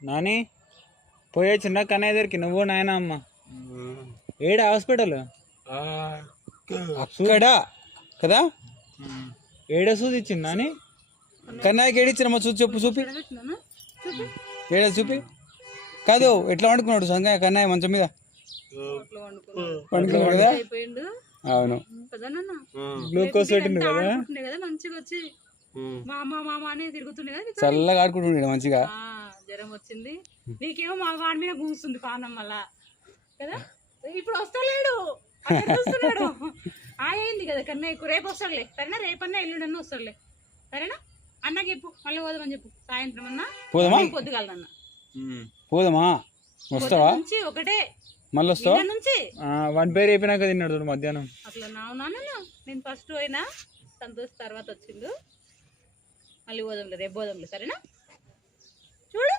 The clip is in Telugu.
నాని పోయొచ్చిందా కన్నయ్య దగ్గరికి నువ్వు నాయన అమ్మ ఏడా హాస్పిటల్ అక్కడ కదా ఏడా సూది ఇచ్చింది నాని కన్నయ్యకి ఏడిచ్చినమ్మా చెప్పు చూపి ఏడా చూపి కాదు ఎట్లా వండుకున్నాడు సంగయ్య కన్నయ్య మంచం మీద పండుకున్నాడు కదా అవును గ్లూకోజ్ పెట్టిండు కదా మంచిగా వచ్చి మామ అని తిరుగుతుండే కదా చల్లగా ఆడుకుంటుండే మంచిగా జ్వరం వచ్చింది నీకేమో మా వాడి మీద కూస్తుంది పానం వల్ల కదా ఇప్పుడు వస్తలేడు చూస్తున్నాడు అయింది కదా కన్నయ్యకు రేపు వస్తాడులే సరేనా రేపన్నా ఎల్లుడన్నా వస్తాడులే సరేనా అన్నకి చెప్పు మళ్ళీ పోదామని చెప్పు సాయంత్రం అన్నా పోదామా పొద్దుగాలన్నా పోదామా వస్తావా ఒకటే మళ్ళీ వస్తావా నుంచి వన్ పేరు అయిపోయినాక తిన్నాడు చూడు మధ్యాహ్నం అట్లా నేను ఫస్ట్ పోయినా సంతోష్ తర్వాత వచ్చిండు మళ్ళీ పోదాంలే రేపు పోదాంలే సరేనా చూడు